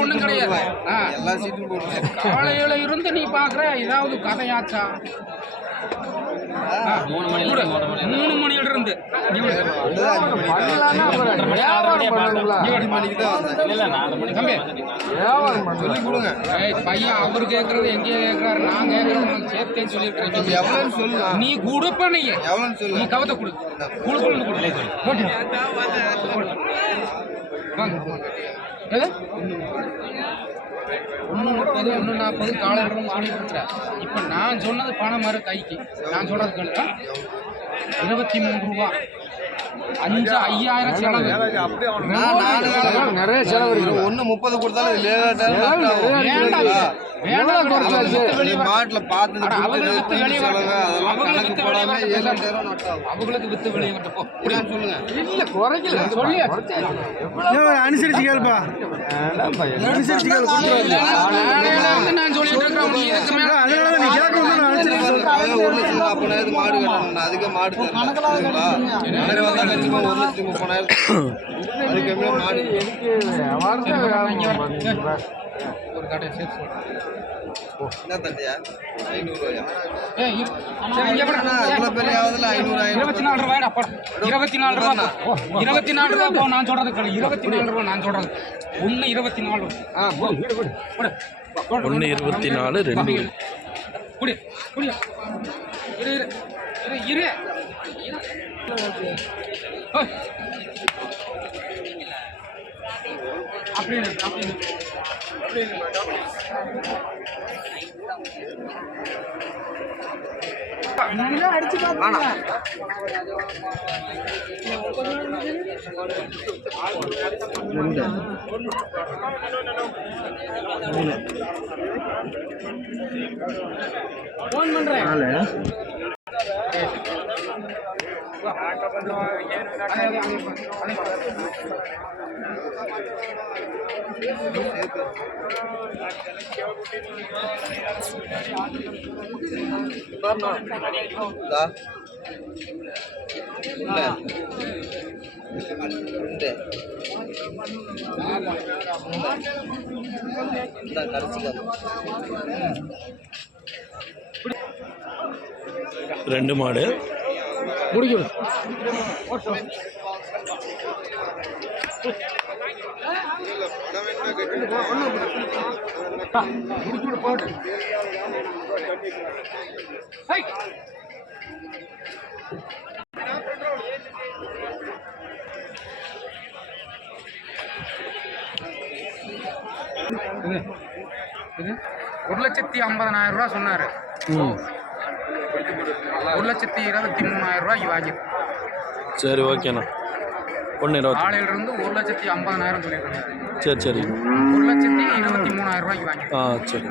ஒண்ணும் சீட்டும் கிடையாது. எல்லா சீட்டும் போடுவேன் காலையில இருந்து நீ பாக்குற ஏதாவது கதையாச்சா? ஆ, மூணு இருந்து சொல்லி கொடுங்க. ஏய், பையன் அவர் கேக்குறது எங்கேயோ கேக்குறாரு? நான் கேக்குறது உனக்கு சேர்த்தே நீங்க சொல்லியிருக்கிறேன் எவ்வளோன்னு சொல்லு நீ கொடுப்ப நீ. கவத்தை கொடு. குழு குழு கொடு போட்டு. வாங்க. எது? ஒன்று முப்பது ஒன்று நாற்பது காலையில் சொல்லிட்டு இருக்கிறேன் இப்போ நான் சொன்னது பணம் மறு கைக்கு. நான் சொன்னது கேளுங்க இருபத்தி மூணு ரூபா. அஞ்சு ஐயாயிரம் செலவு நிறைய செலவு இருக்கு ஒன்று முப்பது கொடுத்தாலும் அனுசரிச்சு கேளுப்பா அனுசரிச்சு கேளு நாளையில இருந்து நான் சொல்லிட்டு ஒரு லட்சம் நாற்பதாயிரத்து மாடு கட்டணும் அதுக்கு மாடு வந்தா கட்சிமா ஒரு லட்சத்தி முப்பதாயிரம் அதுக்கு எப்படி மாடு ஒரு கடையை சேர்த்து சொல்றேன். என்ன தட்டியா ஐநூறுவாயா. இவ்வளோ பெரிய ஆகுதுல ஐநூறு இருபத்தி நாலு ரூபாய்டா போட. இருபத்தி நாலு ரூபா போ. இருபத்தி நாலு ரூபா போ நான் சொல்றது இருபத்தி நாலு ரூபா நான் சொல்றது ஒன்று இருபத்தி நாலு. ஆ ஒன்று இருபத்தி நாலு ரெண்டு குடி குடி இரு இரு இரு இரு ஓய். அப்படியே இரு, அப்படியே இரு. நல்லா அடிச்சு பாத்துக்கலாம் ஃபோன் பண்றேன் இதா ரெண்டு மாடு. முடிக்கணும் ஒரு லட்சத்தி ஐம்பதனாயிரம் ரூபா சொன்னாரு. ஒரு லட்சத்தி இருபத்தி மூணாயிரம் ரூபாய்க்கு வாங்கி சரி ஓகேண்ணா. ஒன்று இருபத்தி காலையில இருந்து ஒரு லட்சத்தி ஐம்பதனாயிரம் சொல்லியிருக்காங்க. சரி சரி. ஒரு லட்சத்தி இருபத்தி மூணாயிரம் ரூபாய்க்கு வாங்கி ஆ சரி.